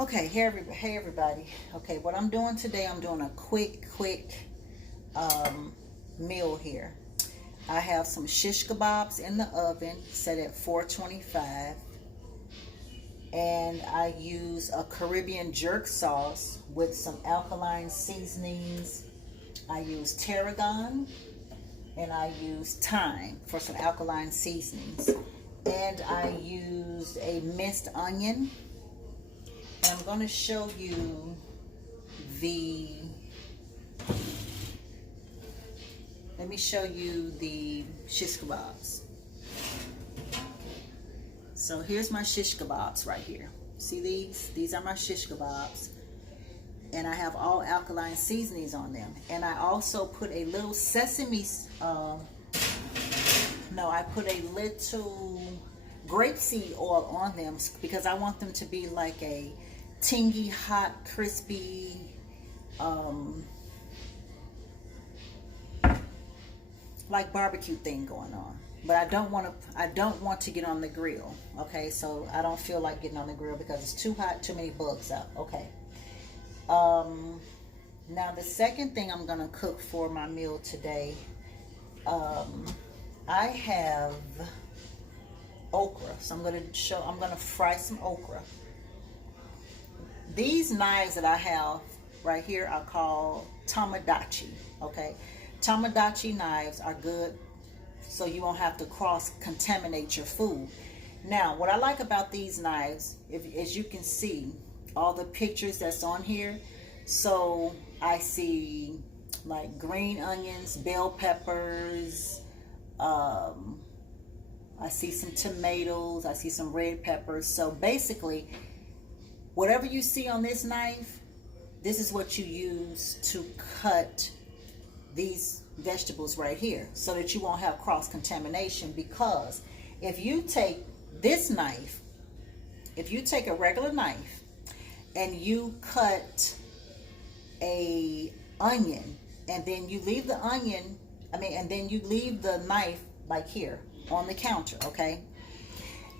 Okay, hey everybody. Okay, what I'm doing today, I'm doing a quick um, meal here. I have some shish kebabs in the oven set at 425, and I use a Caribbean jerk sauce with some alkaline seasonings. I use tarragon and I use thyme for some alkaline seasonings. And I used a minced onion. And I'm going to show you the, let me show you the shish kebabs. So here's my shish kebabs right here. See these? These are my shish kebabs. And I have all alkaline seasonings on them. And I also put a little sesame, I put a little grapeseed oil on them because I want them to be like a tingy, hot, crispy, like barbecue thing going on. But I don't want to get on the grill. Okay, so I don't feel like getting on the grill because it's too hot, too many bugs out. Okay. Now the second thing I'm gonna cook for my meal today, I have okra. So I'm gonna fry some okra. These knives that I have right here are called Tamagotchi. Okay, Tamagotchi knives are good, so you won't have to cross-contaminate your food. Now, what I like about these knives, as you can see, all the pictures that's on here. So I see like green onions, bell peppers. I see some tomatoes. I see some red peppers. So basically, whatever you see on this knife, this is what you use to cut these vegetables right here so that you won't have cross-contamination. Because if you take this knife, if you take a regular knife and you cut a onion and then you leave the onion, and then you leave the knife like here on the counter, okay?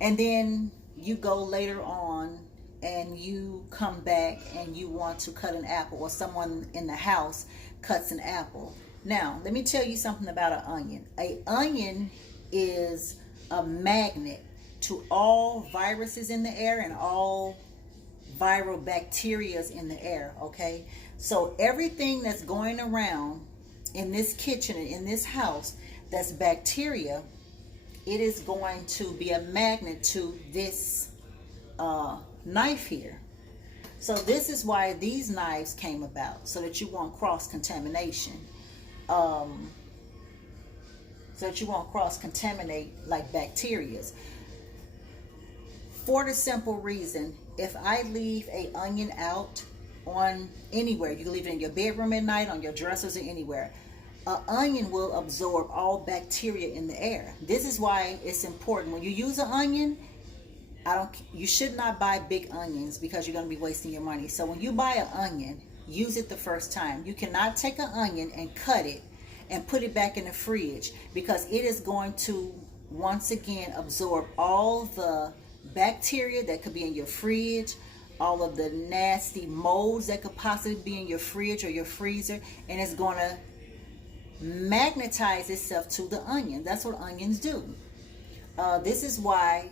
And then you go later on and you come back and you want to cut an apple, or someone in the house cuts an apple. Now, let me tell you something about an onion. An onion is a magnet to all viruses in the air and all viral bacterias in the air, okay? So everything that's going around in this kitchen and in this house that's bacteria, it is going to be a magnet to this knife here. So this is why these knives came about, so that you won't cross-contamination. So that you won't cross-contaminate like bacterias. For the simple reason, if I leave a onion out on anywhere, you can leave it in your bedroom at night, on your dressers, or anywhere, an onion will absorb all bacteria in the air. This is why it's important when you use an onion. You should not buy big onions because you're going to be wasting your money. So when you buy an onion, use it the first time. You cannot take an onion and cut it and put it back in the fridge, because it is going to once again absorb all the bacteria that could be in your fridge, all of the nasty molds that could possibly be in your fridge or your freezer, and it's going to magnetize itself to the onion. That's what onions do. This is why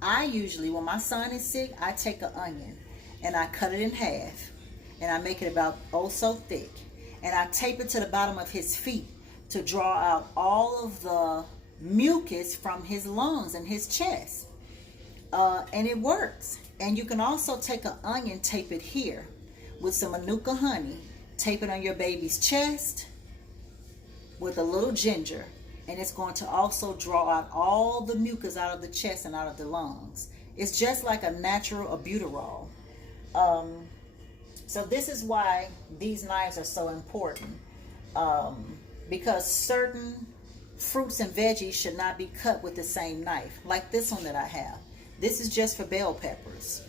I usually, when my son is sick, I take an onion and I cut it in half and I make it about so thick, and I tape it to the bottom of his feet to draw out all of the mucus from his lungs and his chest. And it works. And you can also take an onion, tape it here with some Manuka honey, tape it on your baby's chest with a little ginger, and it's going to also draw out all the mucus out of the chest and out of the lungs. It's just like a natural albuterol. So this is why these knives are so important, because certain fruits and veggies should not be cut with the same knife, like this one that I have. This is just for bell peppers.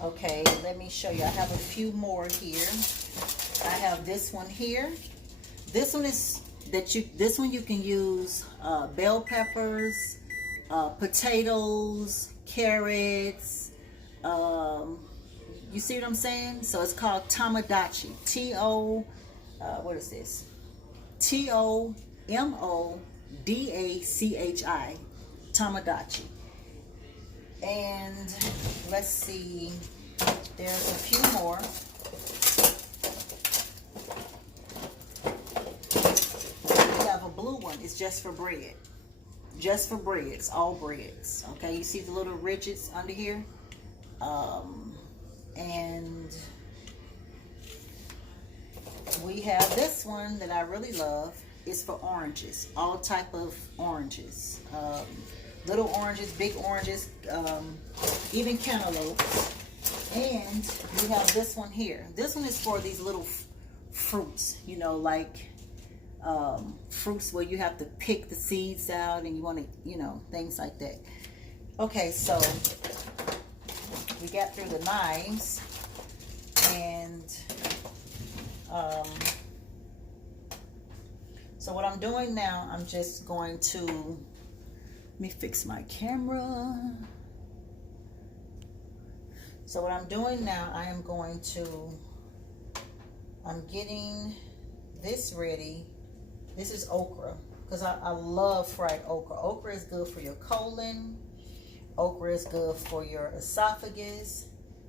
Okay, let me show you. I have a few more here. I have this one here. This one you can use bell peppers, potatoes, carrots, You see what I'm saying? So it's called Tomodachi. What is this? Tomodachi. Tomodachi. And let's see, there's a few more. We have a blue one. It's just for bread. Just for breads, all breads. Okay, you see the little ridges under here? And we have this one that I really love. It's for oranges, all type of oranges. Little oranges, big oranges, even cantaloupe. And we have this one here. This one is for these little fruits, you know, like fruits where you have to pick the seeds out and you want to, you know, things like that. Okay, so we got through the knives, and so what I'm doing now, I'm just going to, let me fix my camera. So what I'm doing now, I am going to, I'm getting this ready. This is okra, because I love fried okra. Okra is good for your colon. Okra is good for your esophagus.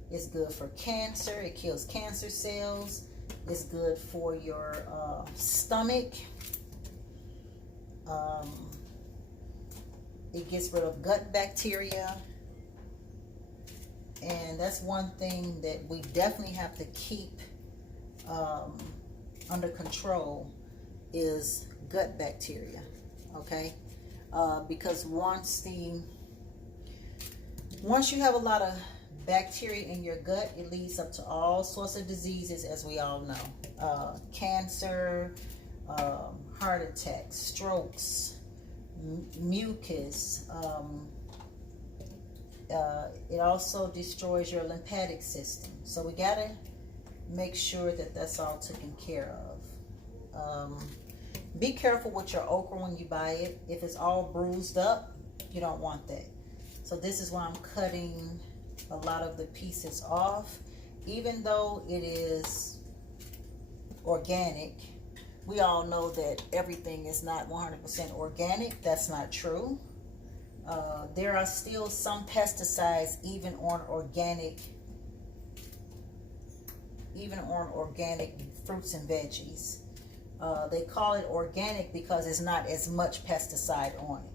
It's good for cancer. It kills cancer cells. It's good for your stomach. It gets rid of gut bacteria. And that's one thing that we definitely have to keep under control, is gut bacteria. Okay? Because once you have a lot of bacteria in your gut, it leads up to all sorts of diseases, as we all know. Cancer, heart attacks, strokes, mucus. It also destroys your lymphatic system. So we got to make sure that that's all taken care of. Be careful with your okra when you buy it. If it's all bruised up, you don't want that. So this is why I'm cutting a lot of the pieces off. Even though it is organic, we all know that everything is not 100% organic. That's not true. There are still some pesticides even on organic fruits and veggies. They call it organic because it's not as much pesticide on it.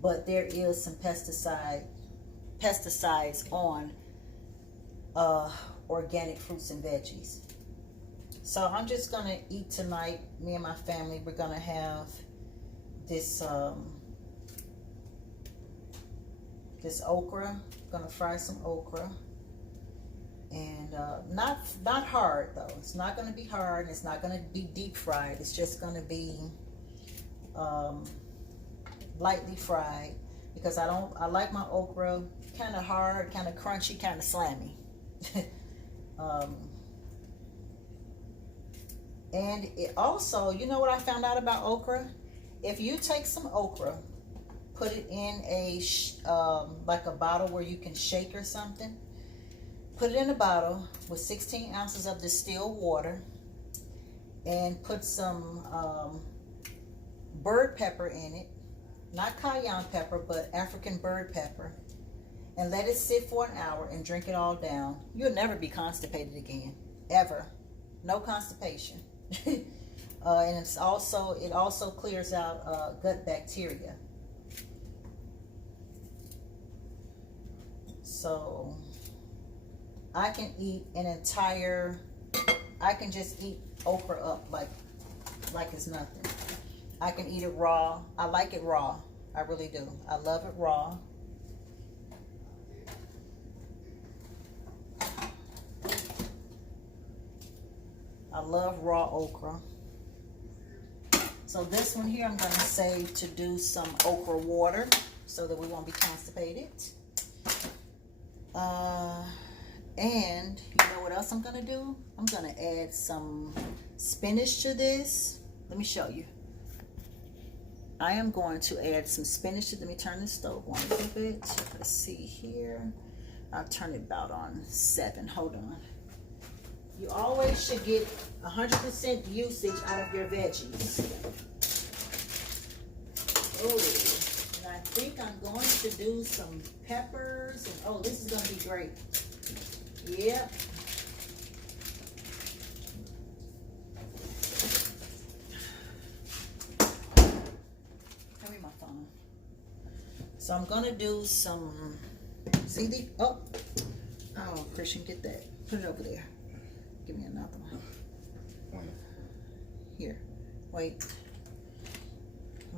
But there is some pesticides on organic fruits and veggies. So I'm just gonna eat tonight. Me and my family, we're gonna have this this okra. Gonna fry some okra, and not hard though. It's not gonna be hard. It's not gonna be deep fried. It's just gonna be lightly fried, because I like my okra kind of hard, kind of crunchy, kind of slimy. And it also, you know what I found out about okra? If you take some okra, put it in a like a bottle where you can shake or something, put it in a bottle with 16 ounces of distilled water, and put some bird pepper in it, not cayenne pepper, but African bird pepper, and let it sit for an hour and drink it all down. You'll never be constipated again, ever. No constipation. And it also clears out gut bacteria. So I can eat I can just eat okra up like it's nothing. I can eat it raw. I like it raw. I really do. I love it raw. I love raw okra. So this one here I'm going to save to do some okra water so that we won't be constipated. And you know what else I'm going to do? I'm going to add some spinach to this. Let me show you. I am going to add some spinach. Let me turn the stove on a little bit. Let's see here. I'll turn it about on 7. Hold on. You always should get 100% usage out of your veggies. Oh, and I think I'm going to do some peppers. And oh, this is going to be great. Yep. Give me my phone. So I'm going to do some, see the, oh, Christian, get that. Put it over there. Give me another one. Here. Wait.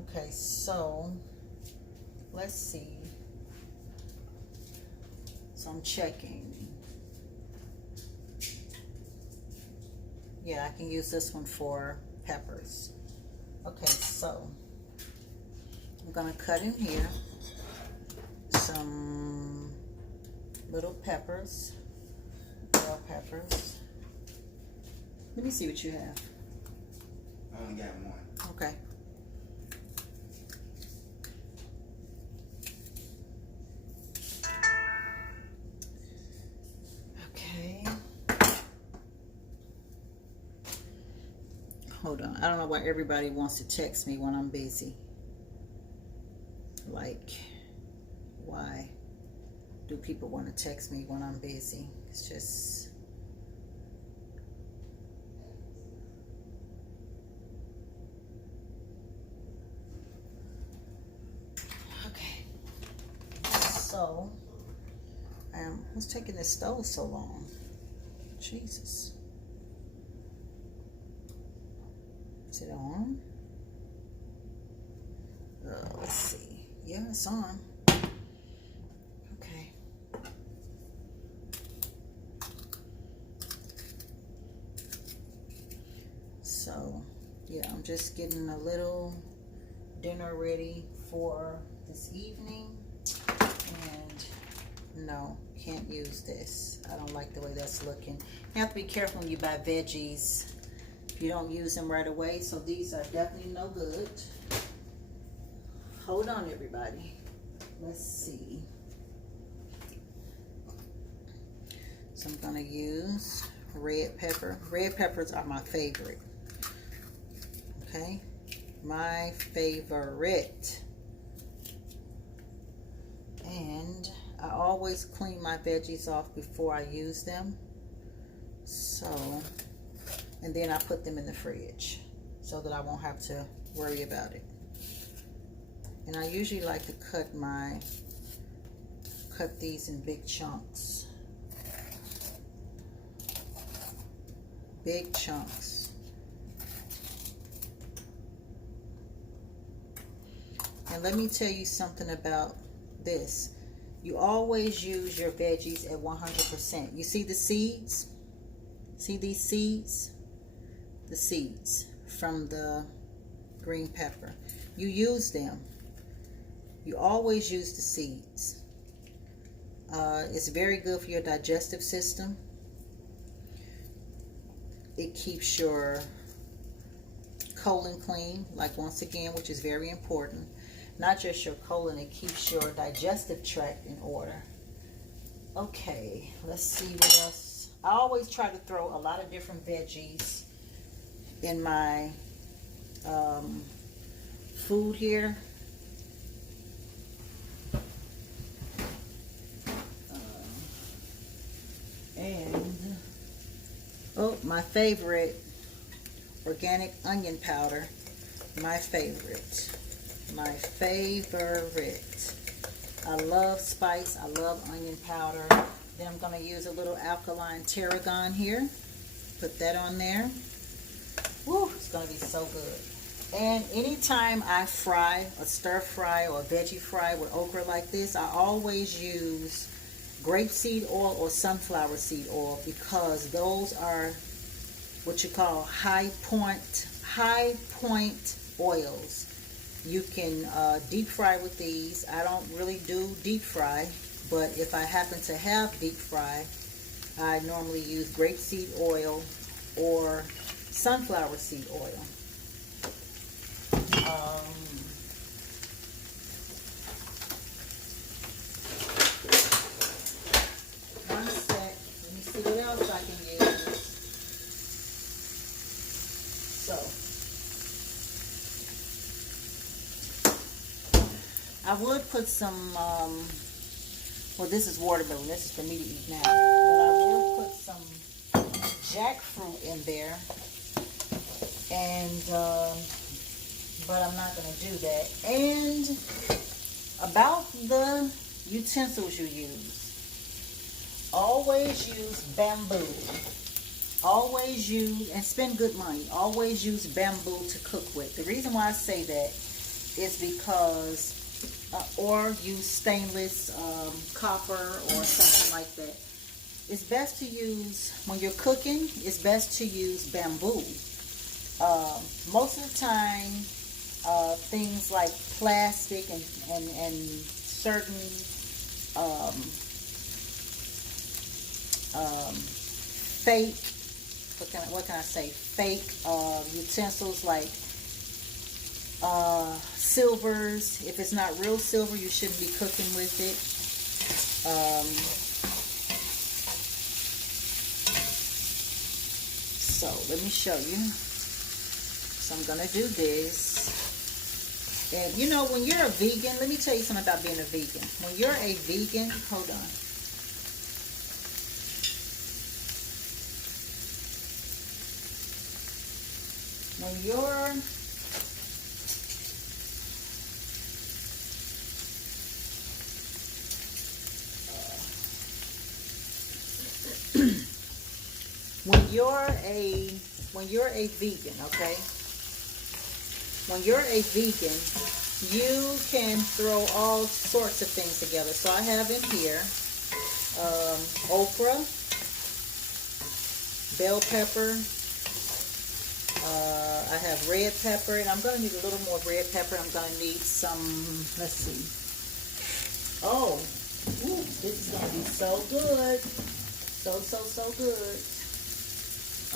Okay, so let's see. So I'm checking. Yeah, I can use this one for peppers. Okay, so I'm gonna cut in here some little peppers, bell peppers. Let me see what you have. I only got one. Okay. Okay. Hold on. I don't know why everybody wants to text me when I'm busy. Like, why do people want to text me when I'm busy? It's just... So, what's taking this stove so long? Jesus. Is it on? Let's see. Yeah, it's on. Okay. So, yeah, I'm just getting a little dinner ready for this evening. And no, can't use this. I don't like the way that's looking. You have to be careful when you buy veggies. If you don't use them right away. So these are definitely no good. Hold on, everybody. Let's see. So I'm going to use red pepper. Red peppers are my favorite. Okay? My favorite. And I always clean my veggies off before I use them. So, and then I put them in the fridge so that I won't have to worry about it. And I usually like to cut these in big chunks. Big chunks. And let me tell you something about this. You always use your veggies at 100%. You see the seeds? See these seeds? The seeds from the green pepper. You use them. You always use the seeds. It's very good for your digestive system. It keeps your colon clean, like once again, which is very important. Not just your colon, it keeps your digestive tract in order. Okay, let's see what else. I always try to throw a lot of different veggies in my food here. And, oh, my favorite, organic onion powder. My favorite. My favorite. I love spice. I love onion powder. Then I'm going to use a little alkaline tarragon here. Put that on there. Woo, it's going to be so good. And anytime I fry, a stir fry or a veggie fry with okra like this, I always use grapeseed oil or sunflower seed oil, because those are what you call high point oils. You can deep fry with these. I don't really do deep fry, but if I happen to have deep fry, I normally use grapeseed oil or sunflower seed oil. I would put some, well, this is watermelon. This is for me to eat now. But I would put some jackfruit in there. And, but I'm not going to do that. And about the utensils you use. Always use bamboo. Always use, and spend good money, always use bamboo to cook with. The reason why I say that is because, or use stainless copper or something like that. It's best to use, when you're cooking, it's best to use bamboo. Most of the time, things like plastic and certain fake, what can I say, fake utensils like silvers. If it's not real silver, you shouldn't be cooking with it. So let me show you. So I'm gonna do this. And you know, when you're a vegan, let me tell you something about being a vegan. When you're a vegan, hold on. When you're when you're a vegan, okay? When you're a vegan, you can throw all sorts of things together. So I have in here okra, bell pepper, I have red pepper, and I'm going to need a little more red pepper. I'm going to need some, let's see. Oh, ooh, this is going to be so good. So good.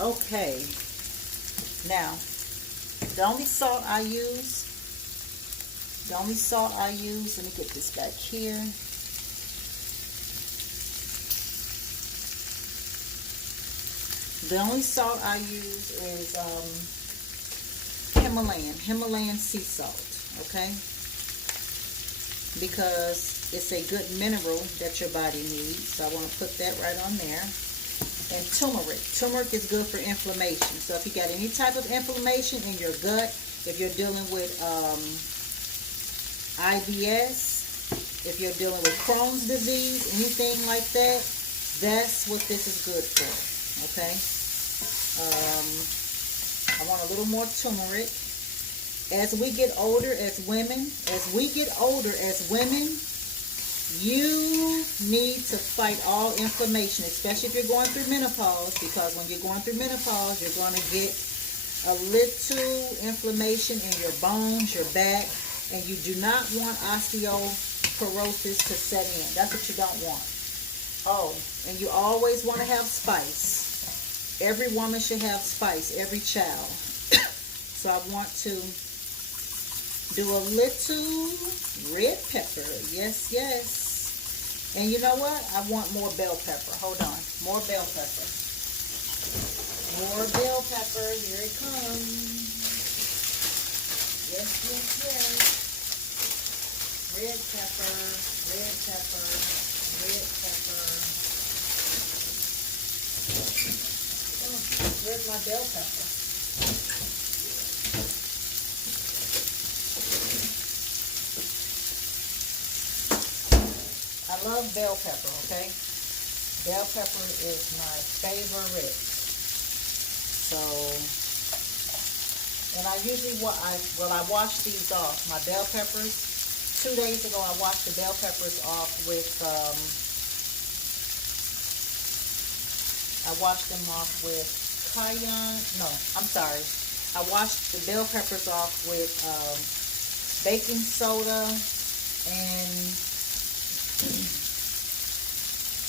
Okay. Now, the only salt I use, let me get this back here. The only salt I use is Himalayan sea salt, okay? Because it's a good mineral that your body needs. So I want to put that right on there. And turmeric. Turmeric is good for inflammation. So if you got any type of inflammation in your gut, if you're dealing with IBS, if you're dealing with Crohn's disease, anything like that, that's what this is good for. Okay? I want a little more turmeric. As we get older as women, you need to fight all inflammation, especially if you're going through menopause, because when you're going through menopause, you're going to get a little inflammation in your bones, your back, and you do not want osteoporosis to set in. That's what you don't want. Oh, and you always want to have spice. Every woman should have spice, every child. So I want to do a little red pepper. Yes, yes. And you know what? I want more bell pepper. Hold on. More bell pepper. More bell pepper. Here it comes. Yes, yes, yes. Red pepper. Red pepper. Red pepper. Oh, where's my bell pepper? I love bell pepper, okay? Bell pepper is my favorite. So, and I usually, I wash these off. My bell peppers, 2 days ago I washed the bell peppers off with, I washed them off with cayenne, no, I'm sorry. I washed the bell peppers off with baking soda and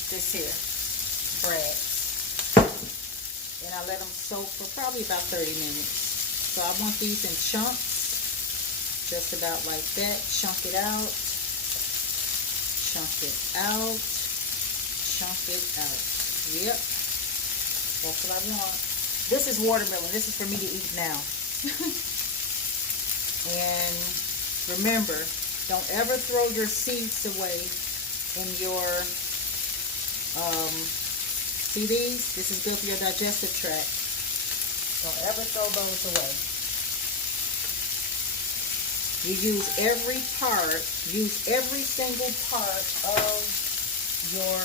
this here, Bragg's. And I let them soak for probably about 30 minutes. So I want these in chunks, just about like that. Chunk it out, chunk it out, chunk it out. Yep, that's what I want. This is watermelon. This is for me to eat now. And remember, Don't ever throw your seeds away in your, see these? This is good for your digestive tract. Don't ever throw those away. You use every single part of your,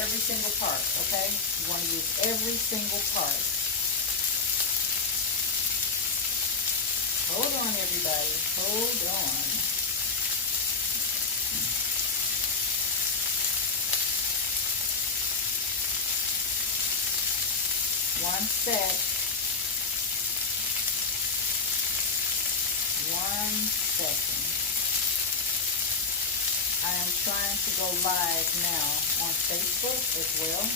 every single part, okay? You want to use every single part. Hold on, everybody. Hold on. One sec. One second. I am trying to go live now on Facebook as well.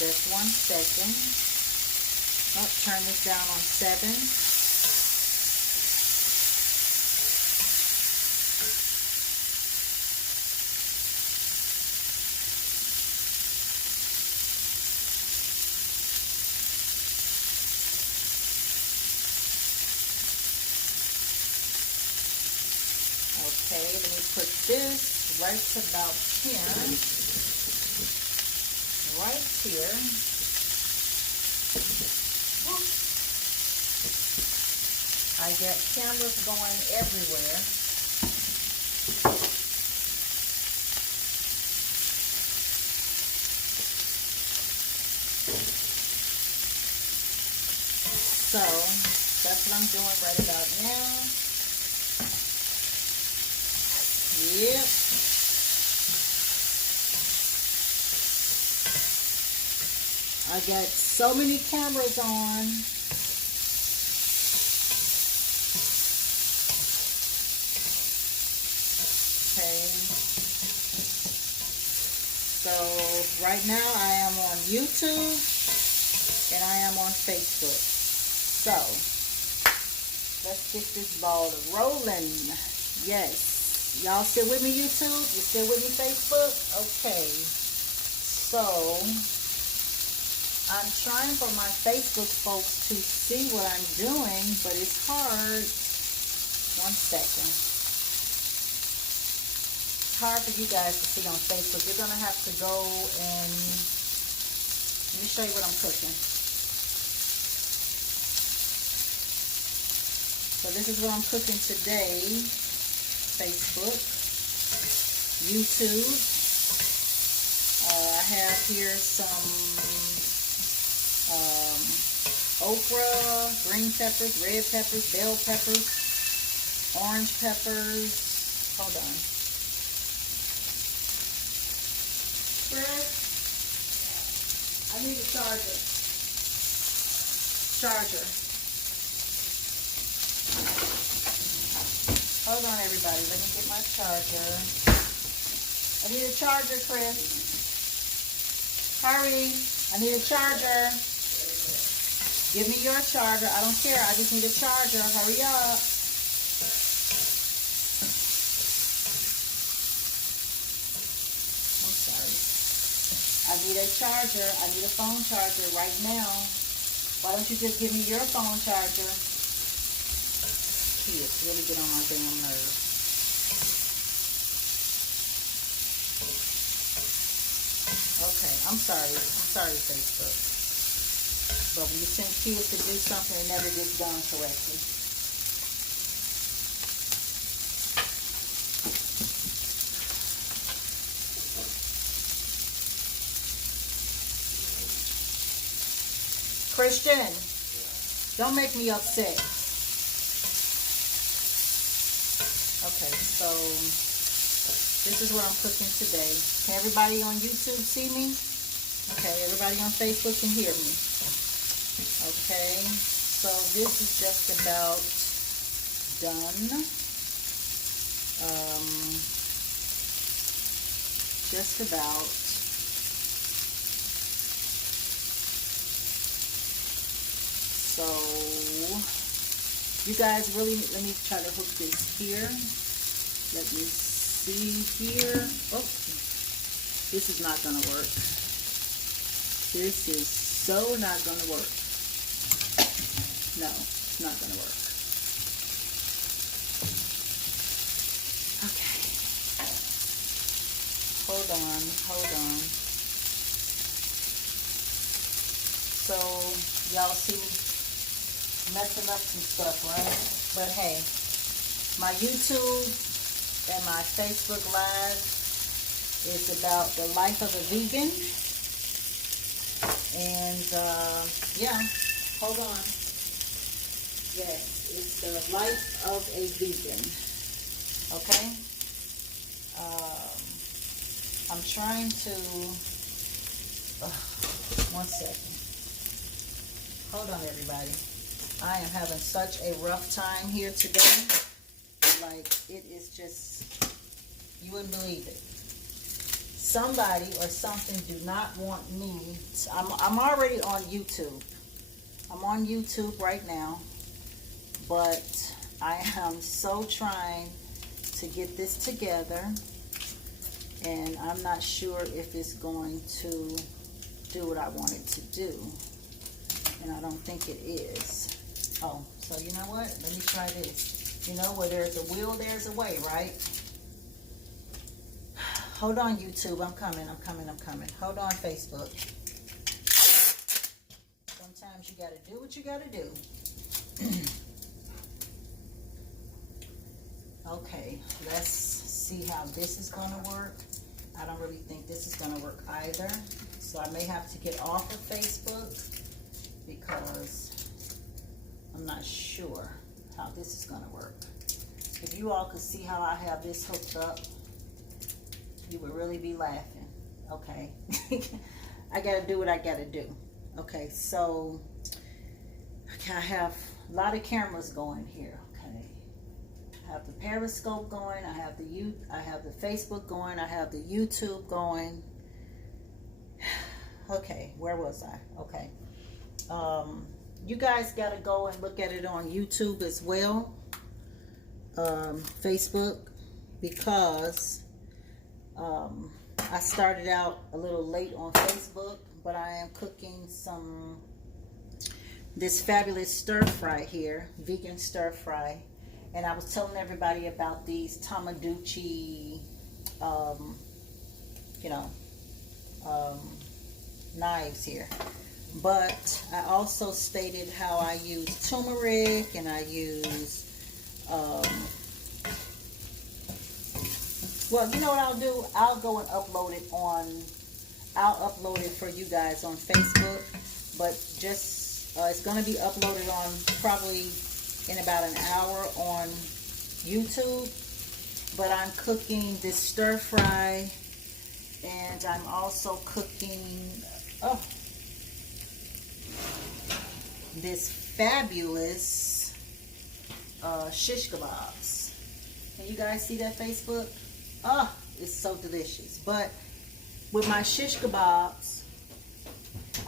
Just 1 second. Oh, turn this down on 7. Okay, let me put this right about here. Right here. I got cameras going everywhere. So, that's what I'm doing right about now. Yep. I got so many cameras on. Okay. So right now I am on YouTube and I am on Facebook. So let's get this ball rolling. Yes. Y'all still with me, YouTube? You still with me, Facebook? Okay. So I'm trying for my Facebook folks to see what I'm doing, but it's hard. 1 second. It's hard for you guys to see on Facebook. You're going to have to go and let me show you what I'm cooking. So this is what I'm cooking today. Facebook, YouTube. I have here some okra, green peppers, red peppers, bell peppers, orange peppers. Hold on. Fred, I need a charger. Hold on, everybody. Let me get my charger. I need a charger, Chris. Hurry. I need a charger. Give me your charger. I don't care. I just need a charger. Hurry up. I'm sorry. I need a charger. I need a phone charger right now. Why don't you just give me your phone charger? Kids really get on my damn nerves. Okay, I'm sorry, Facebook. But when you send kids to do something, it never gets done correctly. Christian, don't make me upset. Okay, so this is what I'm cooking today. Can everybody on YouTube see me? Okay, everybody on Facebook can hear me. Okay, so this is just about done. Just about. So you guys really, let me try to hook this here. Let me see here. Oh, this is not going to work. This is so not going to work. No, it's not gonna work. Okay. Hold on. So, y'all see me messing up some stuff, right? But hey, my YouTube and my Facebook Live is about the life of a vegan. And, yeah, hold on. Yes, it's the life of a vegan. Okay? I'm trying to, one second. Hold on, everybody. I am having such a rough time here today. Like, it is just, you wouldn't believe it. Somebody or something do not want me to, I'm already on YouTube. I'm on YouTube right now. But I am so trying to get this together. And I'm not sure if it's going to do what I want it to do. And I don't think it is. Oh, so you know what? Let me try this. You know, where there's a will, there's a way, right? Hold on, YouTube. I'm coming. Hold on, Facebook. Sometimes you got to do what you got to do. Okay, let's see how this is going to work. I don't really think this is going to work either. So I may have to get off of Facebook because I'm not sure how this is going to work. If you all could see how I have this hooked up, you would really be laughing. Okay. I got to do what I got to do. Okay, so okay, I have a lot of cameras going here. Okay. I have the Periscope going, I have the Facebook going, I have the YouTube going. Okay, where was I? Okay. You guys got to go and look at it on YouTube as well. Facebook, because I started out a little late on Facebook, but I am cooking this fabulous stir fry here, vegan stir fry. And I was telling everybody about these Tamaduchi, knives here. But I also stated how I use turmeric and I use, well, you know what I'll do? I'll go and upload it for you guys on Facebook. But just, it's going to be uploaded on probably in about an hour on YouTube. But I'm cooking this stir fry, and I'm also cooking this fabulous shish kebabs. Can you guys see that, Facebook? Oh, it's so delicious. But with my shish kebabs,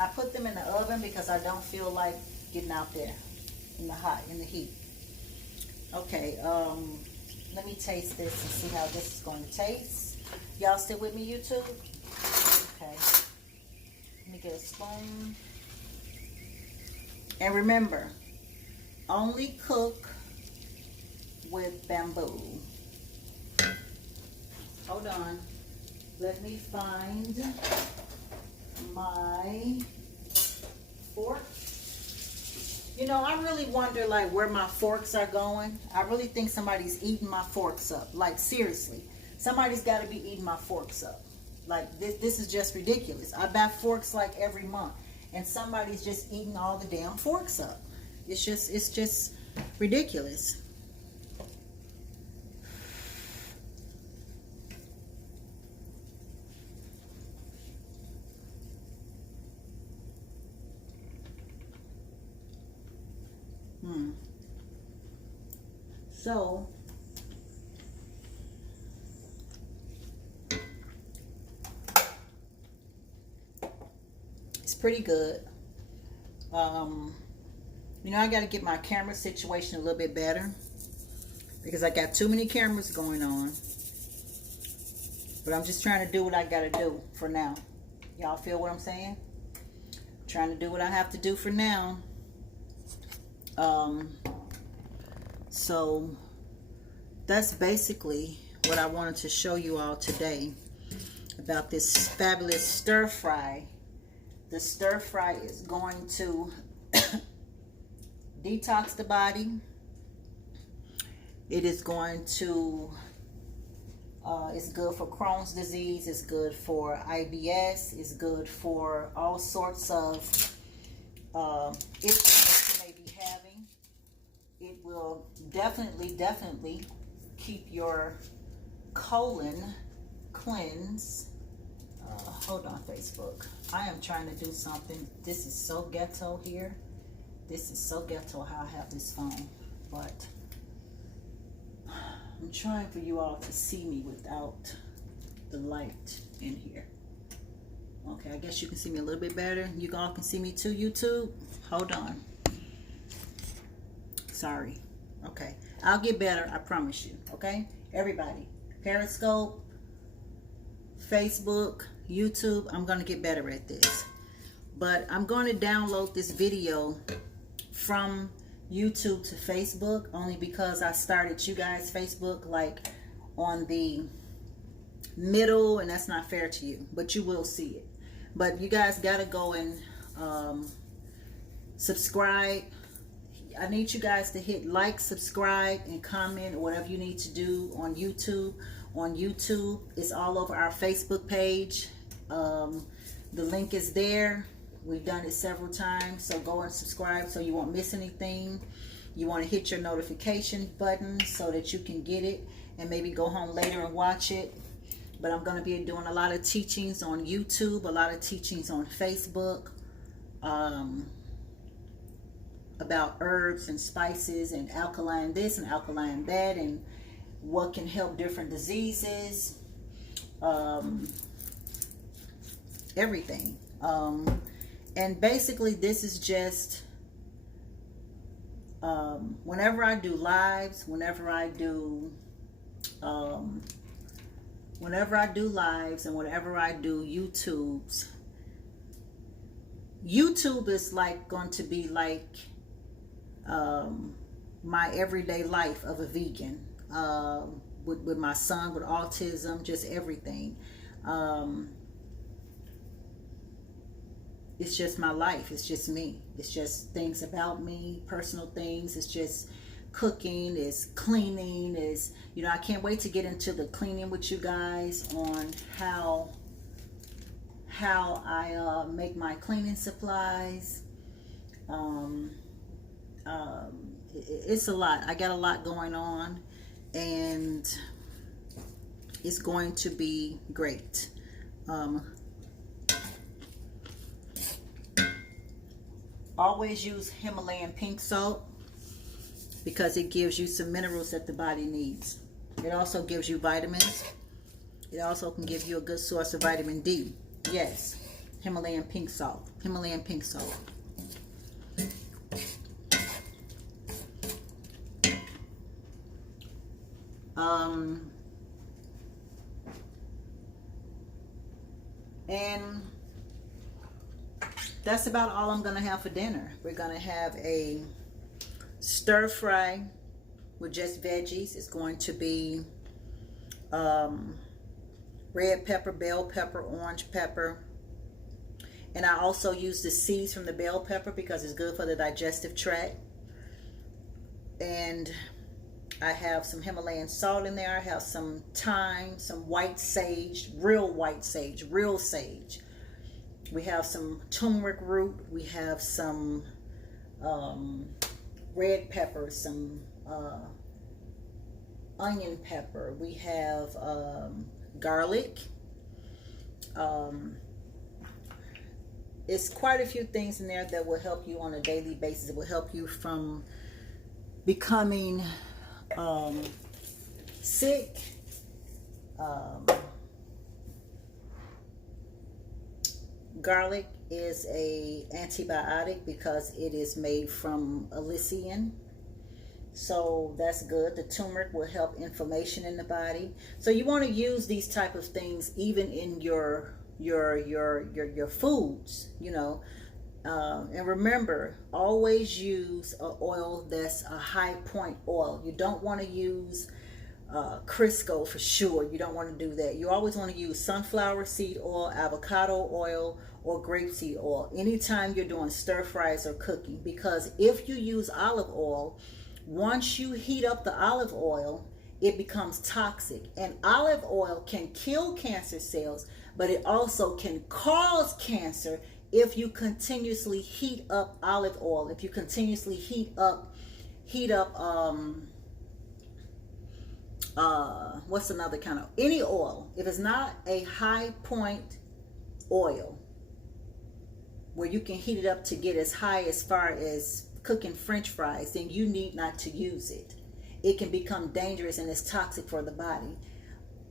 I put them in the oven because I don't feel like getting out there in the heat. Okay, let me taste this and see how this is going to taste. Y'all still with me, YouTube? Okay. Let me get a spoon. And remember, only cook with bamboo. Hold on. Let me find my fork. You know, I really wonder, like, where my forks are going. I really think somebody's eating my forks up. Like, seriously. Somebody's got to be eating my forks up. Like, this is just ridiculous. I buy forks, like, every month. And somebody's just eating all the damn forks up. It's just ridiculous. So, it's pretty good. You know, I got to get my camera situation a little bit better because I got too many cameras going on. But I'm just trying to do what I got to do for now. Y'all feel what I'm saying? I'm trying to do what I have to do for now. So that's basically what I wanted to show you all today about this fabulous stir fry. The stir fry is going to detox the body. It is going to, it's good for Crohn's disease, it's good for IBS, it's good for all sorts of issues that you may be having. It will definitely keep your colon cleansed. Hold on, Facebook. I am trying to do something. This is so ghetto here. This is so ghetto how I have this phone. But I'm trying for you all to see me without the light in here. Okay, I guess you can see me a little bit better. You all can see me too, YouTube. Hold on. Sorry. Okay, I'll get better, I promise you. Okay, everybody, Periscope, Facebook, YouTube, I'm going to get better at this. But I'm going to download this video from YouTube to Facebook only because I started you guys Facebook like on the middle, and that's not fair to you, but you will see it. But you guys got to go and subscribe. I need you guys to hit like, subscribe, and comment, or whatever you need to do on YouTube. On YouTube, it's all over our Facebook page. The link is there. We've done it several times, so go and subscribe so you won't miss anything. You want to hit your notification button so that you can get it and maybe go home later and watch it. But I'm going to be doing a lot of teachings on YouTube, a lot of teachings on Facebook, about herbs and spices and alkaline this and alkaline that, and what can help different diseases, everything. And basically this is just whenever I do lives, whenever I do lives and whenever I do YouTube is like going to be like my everyday life of a vegan, with my son with autism, just everything. It's just my life. It's just me. It's just things about me, personal things. It's just cooking, it's cleaning, is, you know, I can't wait to get into the cleaning with you guys on how I make my cleaning supplies. It's a lot. I got a lot going on, and it's going to be great. Always use Himalayan pink salt because it gives you some minerals that the body needs. It also gives you vitamins. It also can give you a good source of vitamin D. Yes, Himalayan pink salt. Himalayan pink salt. And that's about all I'm going to have for dinner. We're going to have a stir fry with just veggies. It's going to be red pepper, bell pepper, orange pepper. And I also use the seeds from the bell pepper because it's good for the digestive tract. And I have some Himalayan salt in there. I have some thyme, some white sage, real white sage, real sage. We have some turmeric root. We have some red pepper, some onion pepper. We have garlic. It's quite a few things in there that will help you on a daily basis. It will help you from becoming sick. Garlic is a antibiotic because it is made from allicin, so that's good. The turmeric will help inflammation in the body. So you want to use these type of things even in your foods. You know, And remember, always use an oil that's a high point oil. You don't want to use Crisco for sure. You don't want to do that. You always want to use sunflower seed oil, avocado oil, or grapeseed oil anytime you're doing stir fries or cooking. Because if you use olive oil, once you heat up the olive oil, it becomes toxic. And olive oil can kill cancer cells, but it also can cause cancer if you continuously heat up olive oil. If you continuously heat up what's another kind of any oil, if it's not a high point oil where you can heat it up to get as high as far as cooking French fries, then you need not to use it. It can become dangerous and it's toxic for the body.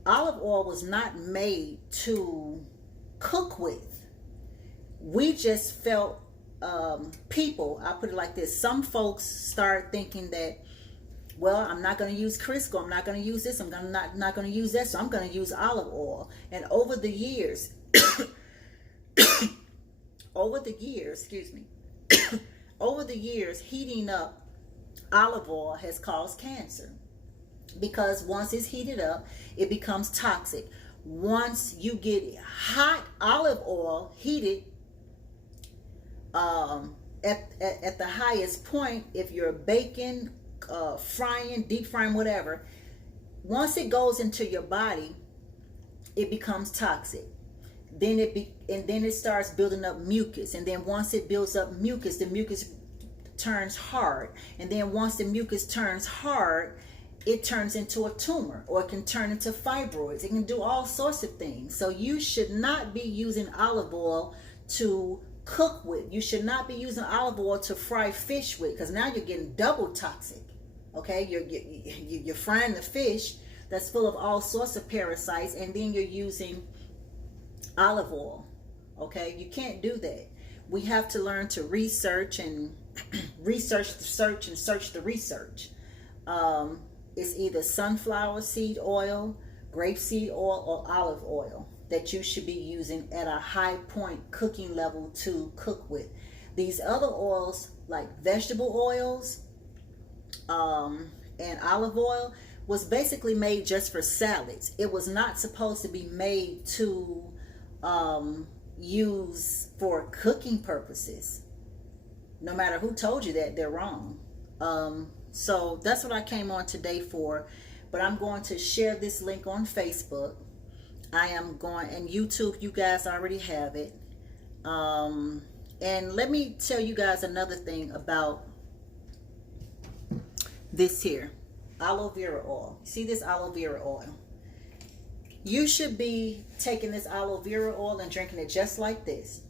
Olive oil was not made to cook with. We just felt people, I'll put it like this, some folks start thinking that, well, I'm not going to use Crisco, I'm not going to use this, I'm not going to use that, so I'm going to use olive oil. And over the years, over the years, heating up olive oil has caused cancer. Because once it's heated up, it becomes toxic. Once you get hot olive oil heated at the highest point, if you're baking, frying, deep frying, whatever, once it goes into your body, it becomes toxic. Then it starts building up mucus, and then once it builds up mucus, the mucus turns hard, and then once the mucus turns hard, it turns into a tumor, or it can turn into fibroids. It can do all sorts of things. So you should not be using olive oil to cook with. You should not be using olive oil to fry fish with, because now you're getting double toxic. Okay, you're frying the fish that's full of all sorts of parasites, and then you're using olive oil. Okay, you can't do that. We have to learn to research and research the search and search the research. It's either sunflower seed oil, grapeseed oil, or olive oil that you should be using at a high point cooking level to cook with. These other oils, like vegetable oils and olive oil, was basically made just for salads. It was not supposed to be made to use for cooking purposes. No matter who told you that, they're wrong. So that's what I came on today for. But I'm going to share this link on Facebook. I am going, and YouTube, you guys already have it. And let me tell you guys another thing about this here. Aloe vera oil. See this aloe vera oil? You should be taking this aloe vera oil and drinking it just like this.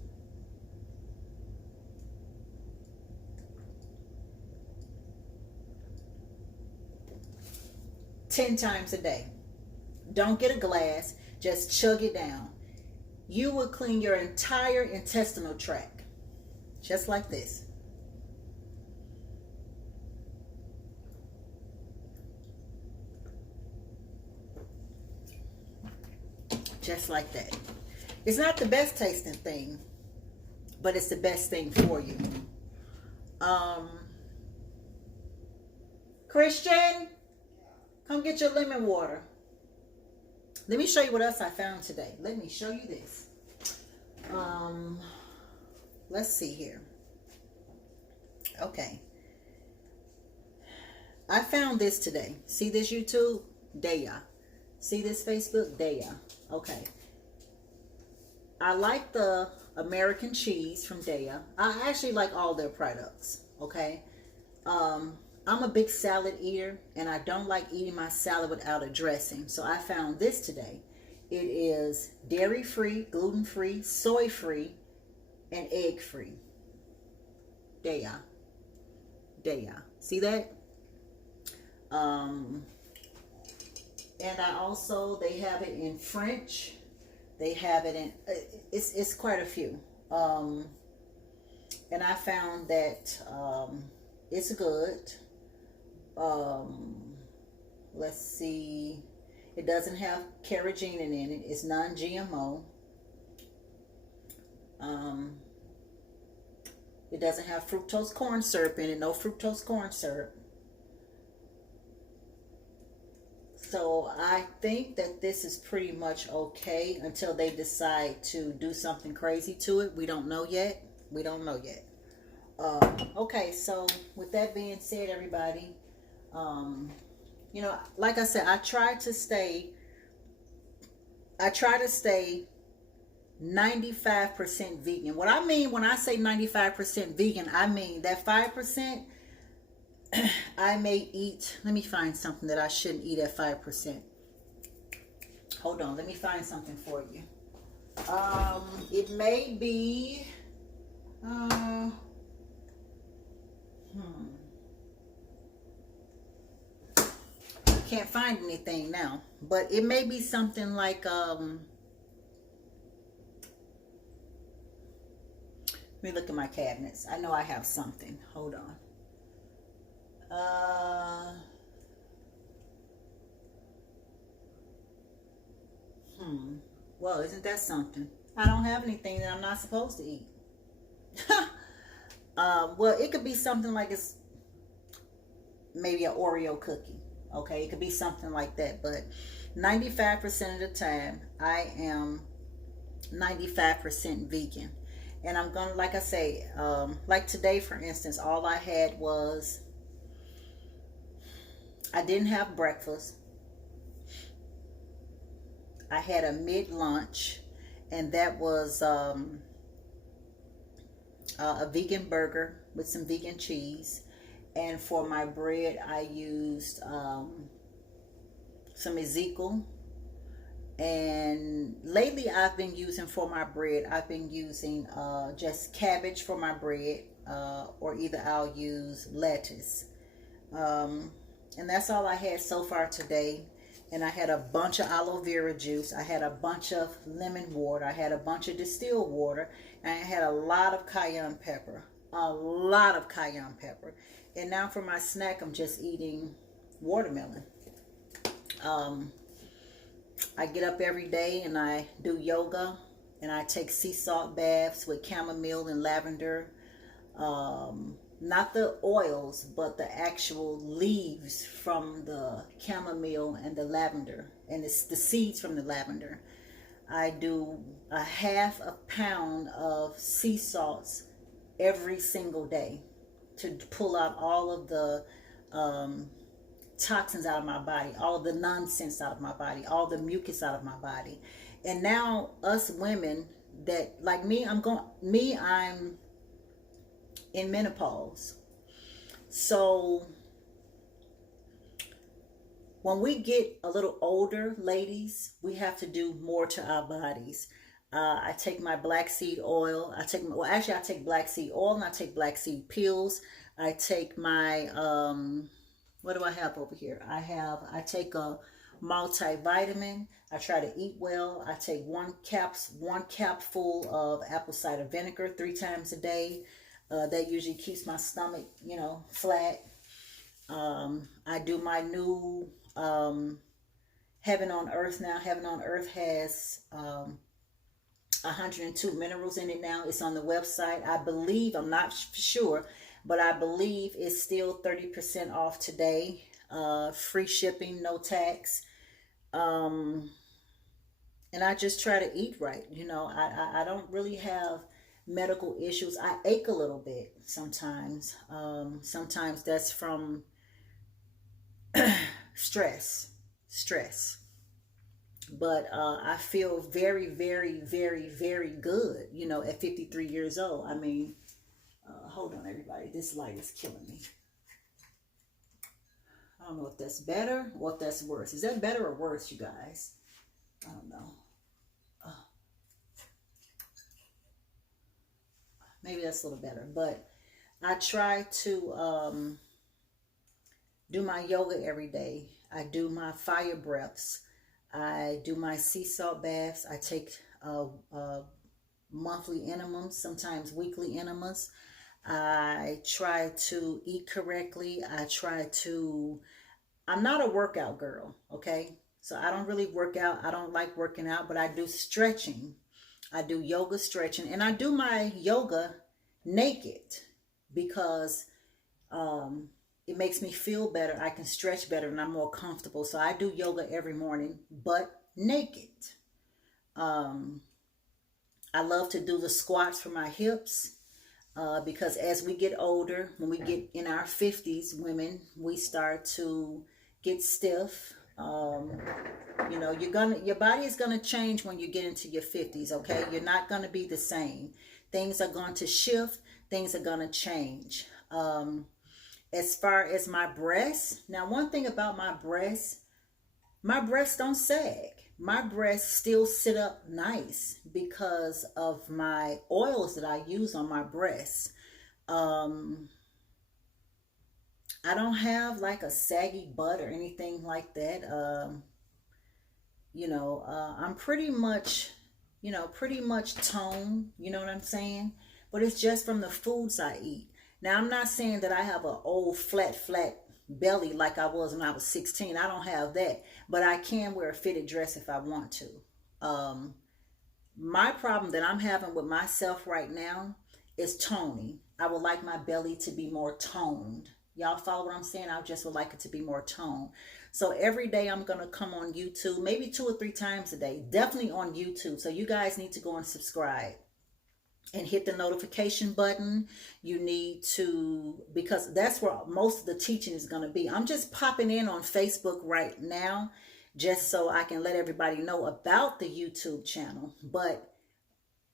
Ten times a day. Don't get a glass, just chug it down. You will clean your entire intestinal tract. Just like this. Just like that. It's not the best tasting thing, but it's the best thing for you. Christian, come get your lemon water. Let me show you what else I found today. Let me show you this. Let's see here. Okay. I found this today. See this, YouTube? Daya. See this, Facebook? Daya. Okay. I like the American cheese from Daya. I actually like all their products. Okay. I'm a big salad eater, and I don't like eating my salad without a dressing. So I found this today. It is dairy-free, gluten-free, soy-free, and egg-free. Daya. Daya. See that? And I also, they have it in French. They have it in, it's quite a few. And I found that it's good. Let's see. It doesn't have carrageenan in it. It's non-GMO. It doesn't have fructose corn syrup in it. No fructose corn syrup. So I think that this is pretty much okay until they decide to do something crazy to it. We don't know yet. We don't know yet. Okay, so with that being said, everybody, you know, like I said, I try to stay 95% vegan. What I mean when I say 95% vegan, I mean that 5% I may eat. Let me find something that I shouldn't eat at 5%. Hold on, let me find something for you. It may be can't find anything now, but it may be something like let me look at my cabinets. I know I have something. Hold on. Well, isn't that something? I don't have anything that I'm not supposed to eat. Well, it could be something like it's maybe an Oreo cookie. Okay, it could be something like that. But 95% of the time, I am 95% vegan. And I'm gonna, like I say, like today, for instance, all I had was, I didn't have breakfast. I had a mid-lunch, and that was a vegan burger with some vegan cheese. And for my bread, I used some Ezekiel. And lately, I've been using for my bread, I've been using just cabbage for my bread, or either I'll use lettuce. And that's all I had so far today. And I had a bunch of aloe vera juice. I had a bunch of lemon water. I had a bunch of distilled water. And I had a lot of cayenne pepper. A lot of cayenne pepper. And now for my snack, I'm just eating watermelon. I get up every day and I do yoga. And I take sea salt baths with chamomile and lavender. Not the oils, but the actual leaves from the chamomile and the lavender. And it's the seeds from the lavender. I do a half a pound of sea salts every single day to pull out all of the toxins out of my body, all of the nonsense out of my body, all the mucus out of my body. And now us women that, like me, I'm in menopause. So when we get a little older, ladies, we have to do more to our bodies. I take my black seed oil. I take black seed oil and I take black seed pills. I take my, what do I have over here? I take a multivitamin. I try to eat well. I take one capful of apple cider vinegar 3 times a day. That usually keeps my stomach, flat. I do my new Heaven on Earth now. Heaven on Earth has 102 minerals in it now. It's on the website. I believe, I'm not sure, but I believe it's still 30% off today. Free shipping, no tax. And I just try to eat right. I don't really have medical issues. I ache a little bit sometimes. Sometimes that's from stress. But I feel very, very, very, very good, at 53 years old. I mean, hold on, everybody. This light is killing me. I don't know if that's better or if that's worse. Is that better or worse, you guys? I don't know. Maybe that's a little better. But I try to do my yoga every day. I do my fire breaths. I do my sea salt baths. I take monthly enemas, sometimes weekly enemas. I try to eat correctly. I'm not a workout girl, okay? So I don't really work out. I don't like working out, but I do stretching. I do yoga stretching, and I do my yoga naked because it makes me feel better. I can stretch better and I'm more comfortable. So I do yoga every morning, but naked. Um, I love to do the squats for my hips because as we get older, when we get in our 50s, women, we start to get stiff. You know, your body is gonna change when you get into your 50s. Okay, you're not gonna be the same. Things are going to shift. Things are gonna change. As far as my breasts, now one thing about my breasts don't sag. My breasts still sit up nice because of my oils that I use on my breasts. Um, I don't have like a saggy butt or anything like that. I'm pretty much toned, you know what I'm saying? But it's just from the foods I eat. Now, I'm not saying that I have an old flat belly like I was when I was 16. I don't have that, but I can wear a fitted dress if I want to. Um, my problem that I'm having with myself right now is toning. I would like my belly to be more toned. Y'all follow what I'm saying? I just would like it to be more toned. So every day I'm going to come on YouTube, maybe 2 or 3 times a day, definitely on YouTube. So you guys need to go and subscribe and hit the notification button. You need to, because that's where most of the teaching is going to be. I'm just popping in on Facebook right now just so I can let everybody know about the YouTube channel. But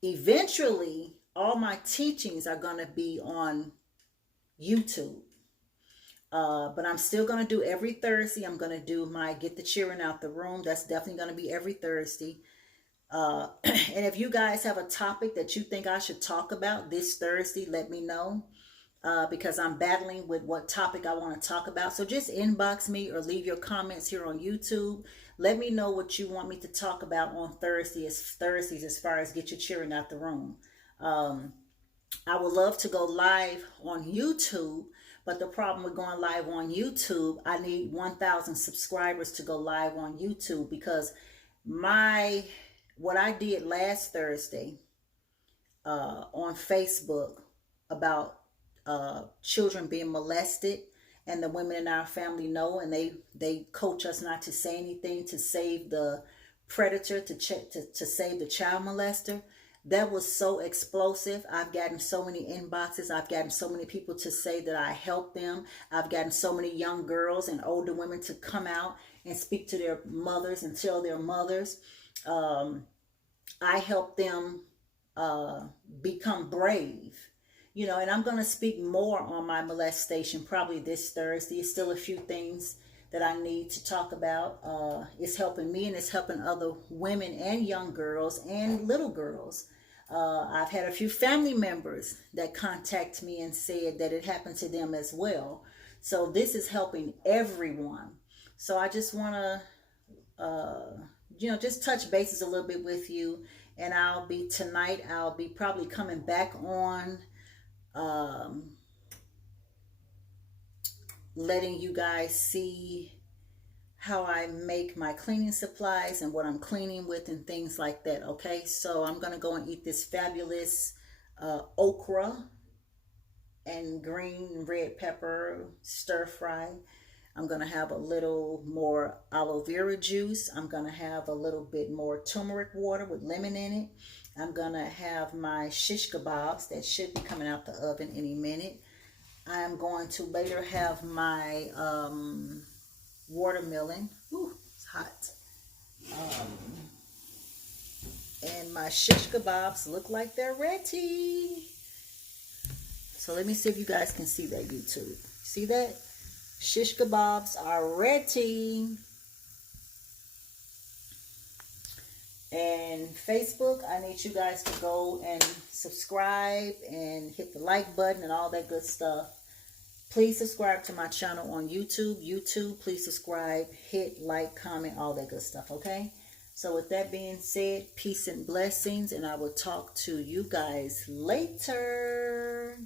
eventually, all my teachings are going to be on YouTube. But I'm still going to do every Thursday. I'm going to do my Get the Cheering Out the Room. That's definitely going to be every Thursday. And if you guys have a topic that you think I should talk about this Thursday, let me know. Because I'm battling with what topic I want to talk about. So just inbox me or leave your comments here on YouTube. Let me know what you want me to talk about on Thursdays as far as Get Your Cheering Out the Room. I would love to go live on YouTube, but the problem with going live on YouTube, I need 1,000 subscribers to go live on YouTube because what I did last Thursday on Facebook about children being molested, and the women in our family know, and they coach us not to say anything to save the predator, to save the child molester. That was so explosive. I've gotten so many inboxes. I've gotten so many people to say that I helped them. I've gotten so many young girls and older women to come out and speak to their mothers and tell their mothers. I helped them become brave. You know, and I'm going to speak more on my molestation probably this Thursday. It's still a few things that I need to talk about. It's helping me and it's helping other women and young girls and little girls. I've had a few family members that contact me and said that it happened to them as well. So this is helping everyone. So I just want to, just touch bases a little bit with you. And I'll be probably coming back on letting you guys see how I make my cleaning supplies and what I'm cleaning with and things like that. Okay, so I'm gonna go and eat this fabulous okra and green and red pepper stir fry. I'm gonna have a little more aloe vera juice. I'm gonna have a little bit more turmeric water with lemon in it. I'm gonna have my shish kebabs that should be coming out the oven any minute. I'm going to later have my watermelon. Ooh, it's hot. And my shish kebabs look like they're ready. So let me see if you guys can see that, YouTube. See that? Shish kebabs are ready. And Facebook, I need you guys to go and subscribe and hit the like button and all that good stuff. Please subscribe to my channel on YouTube. YouTube, please subscribe, hit like, comment, all that good stuff, okay? So with that being said, peace and blessings, and I will talk to you guys later.